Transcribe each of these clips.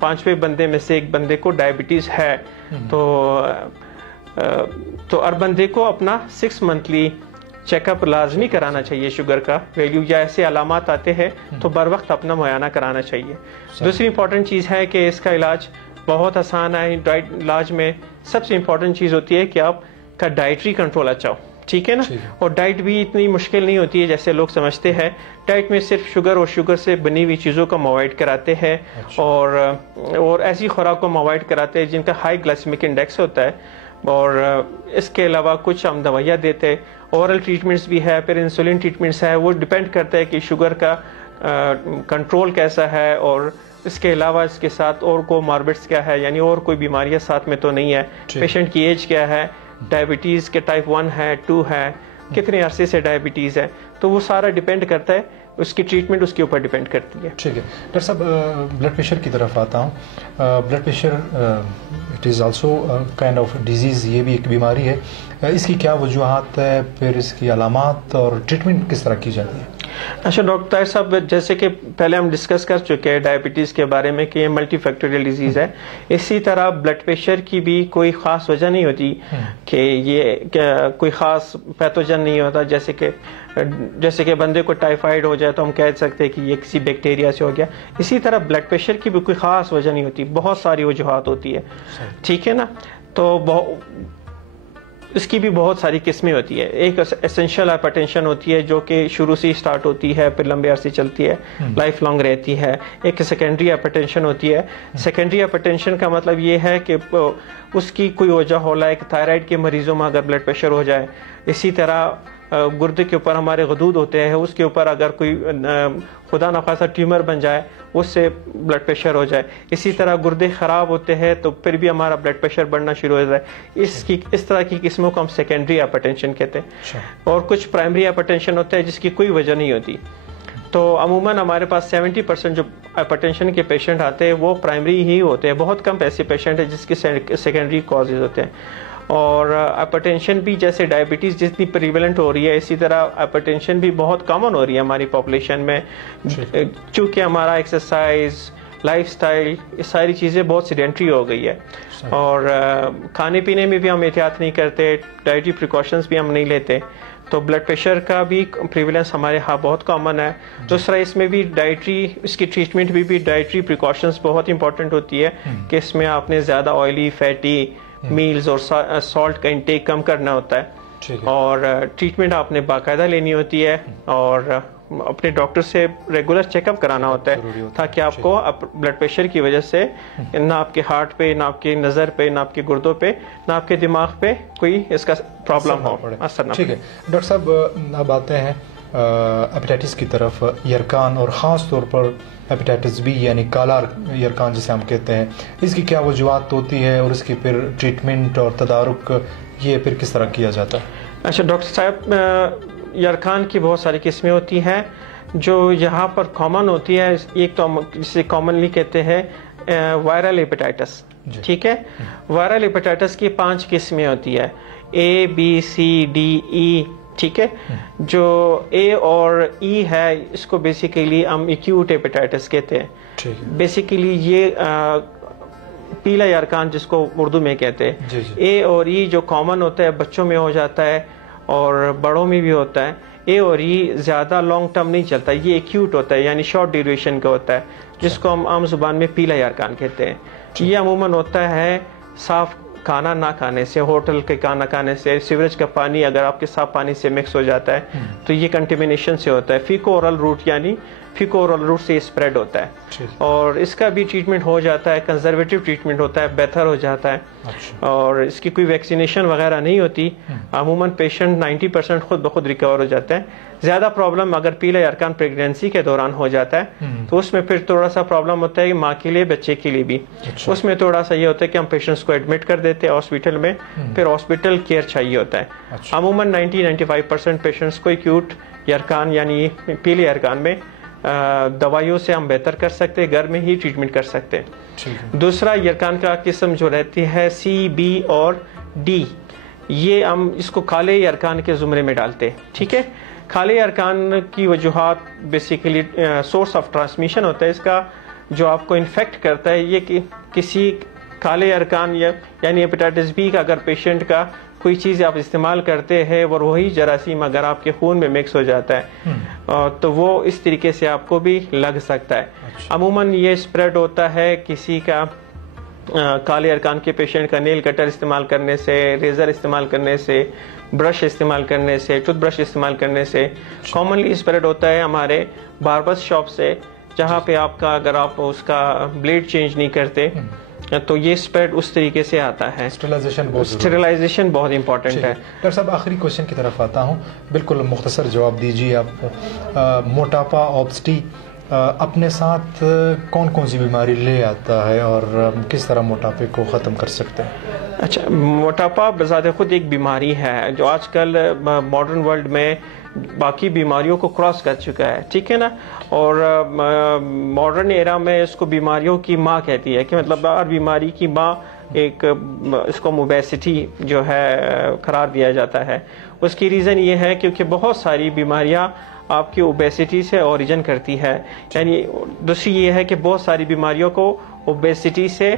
پانچویں بندے میں سے ایک بندے کو ڈائبٹیز ہے تو ہر بندے کو اپنا 6 منتھلی چیک اپ لازمی کرانا چاہیے. شوگر کا ویلیو یا ایسے علامات آتے ہیں تو بر وقت اپنا معائنہ کرانا چاہیے. دوسری امپورٹنٹ چیز ہے کہ اس کا علاج بہت آسان ہے. ڈائٹ علاج میں سب سے امپورٹنٹ چیز ہوتی ہے کہ آپ کا ڈائٹری کنٹرول اچھا ہو, ٹھیک ہے نا. اور ڈائٹ بھی اتنی مشکل نہیں ہوتی ہے جیسے لوگ سمجھتے ہیں. ڈائٹ میں صرف شوگر اور شوگر سے بنی ہوئی چیزوں کو اوائڈ کراتے ہیں اور ایسی خوراک کو اوائڈ کراتے ہیں جن کا ہائی گلائسیمک انڈیکس ہوتا ہے. اور اس کے علاوہ کچھ ہم دوائیاں دیتے ہیں, اورل ٹریٹمنٹس بھی ہے, پھر انسولین ٹریٹمنٹس ہے. وہ ڈپینڈ کرتا ہے کہ شوگر کا کنٹرول کیسا ہے اور اس کے علاوہ اس کے ساتھ اور کو ماربٹس کیا ہے, یعنی اور کوئی بیماریاں ساتھ میں تو نہیں ہے. پیشنٹ کی ایج کیا ہے, ڈائبٹیز کے ٹائپ 1 ہے 2 ہے, کتنے عرصے سے ڈائبٹیز ہے, تو وہ سارا ڈپینڈ کرتا ہے. اس کی ٹریٹمنٹ اس کے اوپر ڈپینڈ کرتی ہے. ٹھیک ہے ڈاکٹر صاحب, بلڈ پریشر کی طرف آتا ہوں. Blood pressure it is also kind of disease, یہ بھی ایک بیماری ہے. اس کی کیا وجوہات ہے, پھر اس کی علامات اور ٹریٹمنٹ کس طرح کی جاتی ہے؟ اچھا ڈاکٹر صاحب, جیسے کہ پہلے ہم ڈسکس کر چکے ہیں ڈائبٹیز کے بارے میں کہ یہ ملٹی فیکٹوریل ڈیزیز ہے. اسی طرح بلڈ پریشر کی بھی کوئی خاص وجہ نہیں ہوتی کہ یہ کوئی خاص پیتھوجن نہیں ہوتا. جیسے کہ بندے کو ٹائیفائڈ ہو جائے تو ہم کہہ سکتے ہیں کہ یہ کسی بیکٹیریا سے ہو گیا. اسی طرح بلڈ پریشر کی بھی کوئی خاص وجہ نہیں ہوتی, بہت ساری وجوہات ہوتی ہے, ٹھیک ہے نا. تو اس کی بھی بہت ساری قسمیں ہوتی ہے. ایک اسینشیل ہائپرٹینشن ہوتی ہے جو کہ شروع سے اسٹارٹ ہوتی ہے, پھر لمبے عرصے چلتی ہے, لائف لانگ رہتی ہے. ایک سیکنڈری ہائپرٹینشن ہوتی ہے. سیکنڈری ہائپرٹینشن کا مطلب یہ ہے کہ اس کی کوئی وجہ ہو, لائک تھائرائڈ کے مریضوں میں اگر بلڈ پریشر ہو جائے. اسی طرح گردے کے اوپر ہمارے غدود ہوتے ہیں, اس کے اوپر اگر کوئی خدا نخواستہ ٹیومر بن جائے, اس سے بلڈ پریشر ہو جائے. اسی طرح گردے خراب ہوتے ہیں تو پھر بھی ہمارا بلڈ پریشر بڑھنا شروع ہو جائے. اس طرح کی قسموں کو ہم سیکنڈری ہائپرٹینشن کہتے ہیں. اور کچھ پرائمری ہائپرٹینشن ہوتا ہے جس کی کوئی وجہ نہیں ہوتی. تو عموماً ہمارے پاس 70% جو ہائپرٹینشن کے پیشنٹ آتے ہیں وہ پرائمری ہی ہوتے ہیں. بہت کم ایسے پیشنٹ ہیں جس کے سیکنڈری کازز ہوتے ہیں. اور ہائپرٹینشن بھی جیسے ڈائبٹیز جتنی پریویلنٹ ہو رہی ہے, اسی طرح ہائپرٹینشن بھی بہت کامن ہو رہی ہے ہماری پاپولیشن میں, چونکہ ہمارا ایکسرسائز, لائف سٹائل, یہ ساری چیزیں بہت سیڈینٹری ہو گئی ہے. اور کھانے پینے میں بھی ہم احتیاط نہیں کرتے, ڈائٹری پریکاشنز بھی ہم نہیں لیتے. تو بلڈ پریشر کا بھی پریویلنس ہمارے ہاں بہت کامن ہے. دوسرا اس میں بھی ڈائٹری, اس کی ٹریٹمنٹ بھی ڈائٹری پریکاشنز بہت امپورٹنٹ ہوتی ہے کہ اس میں آپ نے زیادہ آئلی, فیٹی میلز اور سالٹ کا انٹیک کم کرنا ہوتا ہے. اور ٹریٹمنٹ آپ نے باقاعدہ لینی ہوتی ہے اور اپنے ڈاکٹر سے ریگولر چیک اپ کرانا ہوتا ہے تاکہ آپ کو بلڈ پریشر کی وجہ سے نہ آپ کے ہارٹ پہ, نہ آپ کی نظر پہ, نہ آپ کے گردوں پہ, نہ آپ کے دماغ پہ کوئی اس کا پرابلم ہو, اثر نہ پڑے. ٹھیک ہے ڈاکٹر صاحب, اب آتے ہیں ہیپیٹائٹس کی طرف. یرکان اور خاص طور پر ہیپیٹائٹس بی یعنی کالا یرکان جسے ہم کہتے ہیں, اس کی کیا وجوہات ہوتی ہے اور اس کی پھر ٹریٹمنٹ اور تدارک یہ پھر کس طرح کیا جاتا ہے؟ اچھا ڈاکٹر صاحب, یرکان کی بہت ساری قسمیں ہوتی ہیں جو یہاں پر کامن ہوتی ہے. ایک تو ہم جسے کامنلی کہتے ہیں وائرل ہیپیٹائٹس, ٹھیک ہے. وائرل ہیپیٹائٹس کی 5 قسمیں ہوتی ہے, A, B, C, D, E, ٹھیک ہے. جو اے اور ای ہے اس کو بیسیکلی ہم ایکیوٹ ہیپیٹائٹس کہتے ہیں. بیسیکلی یہ پیلا یرکان جس کو اردو میں کہتے ہیں. اے اور ای جو کامن ہوتا ہے بچوں میں ہو جاتا ہے اور بڑوں میں بھی ہوتا ہے. اے اور ای زیادہ لانگ ٹرم نہیں چلتا, یہ ایکیوٹ ہوتا ہے یعنی شارٹ ڈیوریشن کا ہوتا ہے, جس کو ہم عام زبان میں پیلا یرکان کہتے ہیں. یہ عموماً ہوتا ہے صاف کھانا نہ کھانے سے, ہوٹل کے کھانا کھانے سے, سیوریج کا پانی اگر آپ کے صاف پانی سے مکس ہو جاتا ہے تو یہ کنٹیمنیشن سے ہوتا ہے. فیکو اورل روٹ یعنی فیکو اورل روٹ سے اسپریڈ ہوتا ہے اور اس کا بھی ٹریٹمنٹ ہو جاتا ہے, کنزرویٹو ٹریٹمنٹ ہوتا ہے, بہتر ہو جاتا ہے. اور اس کی کوئی ویکسینیشن وغیرہ نہیں ہوتی. عموماً پیشنٹ 90% خود بخود ریکور ہو جاتے ہیں. زیادہ پرابلم اگر پیلا یرکان پریگنینسی کے دوران ہو جاتا ہے تو اس میں پھر تھوڑا سا پرابلم ہوتا ہے ماں کے لیے, بچے کے لیے بھی. اس میں تھوڑا سا یہ ہوتا ہے کہ ہم پیشنٹس کو ایڈمٹ کر دیتے ہیں ہاسپٹل میں, پھر ہاسپٹل کیئر چاہیے ہوتا ہے. عموماً 90-95% پیشنٹس کو ایکیوٹ یرکان یعنی پیلے یرکان میں دوائیوں سے ہم بہتر کر سکتے ہیں, گھر میں ہی ٹریٹمنٹ کر سکتے ہیں. دوسرا یرکان کا قسم جو رہتی ہے سی, بی اور ڈی, یہ ہم اس کو کالے یرکان کے زمرے میں ڈالتے ہیں, ٹھیک ہے. کالے یرکان کی وجوہات بیسیکلی سورس آف ٹرانسمیشن ہوتا ہے اس کا, جو آپ کو انفیکٹ کرتا ہے یہ کہ کسی کالے ارکان یعنی ہیپیٹائٹس بی کا اگر پیشنٹ کا کوئی چیز آپ استعمال کرتے ہیں اور وہی جراثیم اگر آپ کے خون میں مکس ہو جاتا ہے تو وہ اس طریقے سے آپ کو بھی لگ سکتا ہے. عموماً یہ اسپریڈ ہوتا ہے کسی کا کالے ارکان کے پیشنٹ کا نیل کٹر استعمال کرنے سے, ریزر استعمال کرنے سے, برش استعمال کرنے سے, ٹوتھ برش استعمال کرنے سے. کامنلی اسپریڈ ہوتا ہے ہمارے باربرس شاپ سے, جہاں پہ آپ کا اگر آپ اس کا بلیڈ چینج نہیں کرتے تو یہ اسپریڈ اس طریقے سے آتا ہے. اسٹیرلائزیشن بہت امپورٹنٹ ہے. ڈاکٹر صاحب آخری کوشچن کی طرف آتا ہوں, بالکل مختصر جواب دیجیے آپ. موٹاپا, اوبسٹی اپنے ساتھ کون کون سی بیماری لے آتا ہے اور کس طرح موٹاپے کو ختم کر سکتے ہیں؟ اچھا, موٹاپا بذات خود ایک بیماری ہے جو آج کل ماڈرن ورلڈ میں باقی بیماریوں کو کراس کر چکا ہے, ٹھیک ہے نا, اور ماڈرن ایرا میں اس کو بیماریوں کی ماں کہتی ہے کہ مطلب ہر بیماری کی ماں ایک اس کو موبیسٹی جو ہے قرار دیا جاتا ہے. اس کی ریزن یہ ہے کیونکہ بہت ساری بیماریاں آپ کی اوبیسٹی سے اوریجن کرتی ہے. یعنی دوسری یہ ہے کہ بہت ساری بیماریوں کو اوبیسٹی سے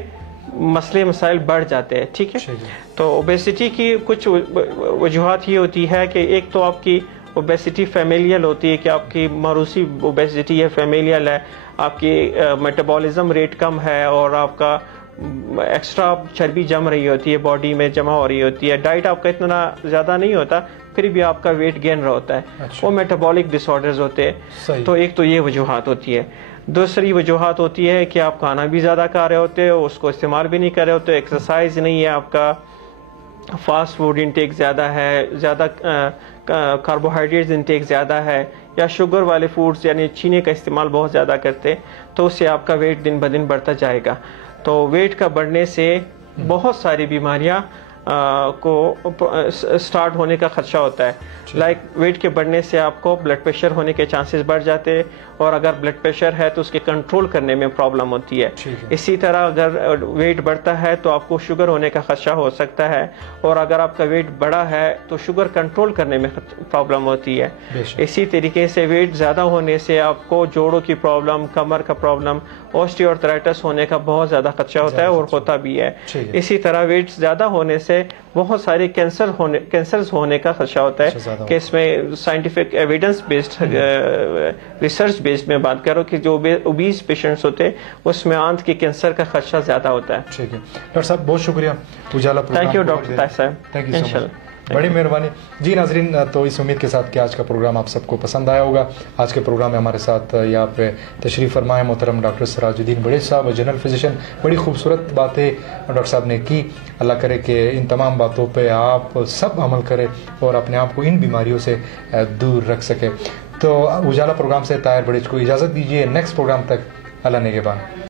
مسئلے مسائل بڑھ جاتے ہیں, ٹھیک ہے. تو اوبیسٹی کی کچھ وجوہات یہ ہوتی ہے کہ ایک تو آپ کی اوبیسٹی فیمیلیل ہوتی ہے کہ آپ کی موروثی اوبیسٹی ہے, فیمیلیل ہے, آپ کی میٹابولزم ریٹ کم ہے اور آپ کا ایکسٹرا چربی جم رہی ہوتی ہے, باڈی میں جمع ہو رہی ہوتی ہے, ڈائٹ آپ کا اتنا زیادہ نہیں ہوتا پھر بھی آپ کا ویٹ گین رہا ہوتا ہے. وہ میٹابولک ڈس آرڈرز ہوتے ہیں. تو ایک تو یہ وجوہات ہوتی ہے. دوسری وجوہات ہوتی ہے کہ آپ کھانا بھی زیادہ کھا رہے ہوتے ہو, اس کو استعمال بھی نہیں کر رہے ہوتے, ایکسرسائز نہیں ہے, آپ کا فاسٹ فوڈ انٹیک زیادہ ہے, زیادہ کاربوہائیڈریٹس انٹیک زیادہ ہے, یا شوگر والے فوڈز یعنی چینے کا استعمال بہت زیادہ کرتے, تو اس سے آپ کا ویٹ دن بدن بڑھتا جائے گا. تو ویٹ کا بڑھنے سے بہت ساری بیماریاں کو سٹارٹ ہونے کا خدشہ ہوتا ہے. لائک ویٹ کے بڑھنے سے آپ کو بلڈ پریشر ہونے کے چانسز بڑھ جاتے, اور اگر بلڈ پریشر ہے تو اس کے کنٹرول کرنے میں پرابلم ہوتی ہے. اسی طرح اگر ویٹ بڑھتا ہے تو آپ کو شوگر ہونے کا خدشہ ہو سکتا ہے, اور اگر آپ کا ویٹ بڑھا ہے تو شوگر کنٹرول کرنے میں پرابلم ہوتی ہے. اسی طریقے سے ویٹ زیادہ ہونے سے آپ کو جوڑوں کی پرابلم, کمر کا پرابلم, آسٹیوآرتھرائٹس ہونے کا بہت زیادہ خدشہ ہوتا ہے, اور ہوتا بھی ہے. اسی طرح ویٹ زیادہ ہونے سے بہت سارے کینسرز ہونے کا خدشہ ہوتا ہے, کہ اس میں scientific evidence based research based میں بات کروں کہ جو اوبیز پیشنٹس ہوتے ہیں اس میں آنت کے کینسر کا خدشہ زیادہ ہوتا ہے. ٹھیک ہے ڈاکٹر صاحب, بہت شکریہ. اجالا تھینک یو ڈاکٹر طاہر صاحب, انشاءاللہ بڑی مہربانی. جی ناظرین, تو اس امید کے ساتھ کہ آج کا پروگرام آپ سب کو پسند آیا ہوگا. آج کے پروگرام میں ہمارے ساتھ یہاں پہ تشریف فرمائے محترم ڈاکٹر سراج الدین بڑیچ صاحب, جنرل فزیشین. بڑی خوبصورت باتیں ڈاکٹر صاحب نے کی. اللہ کرے کہ ان تمام باتوں پہ آپ سب عمل کریں اور اپنے آپ کو ان بیماریوں سے دور رکھ سکے. تو اجالا پروگرام سے طاہر بڑیچ کو اجازت دیجیے. نیکسٹ پروگرام تک اللہ نگہبان.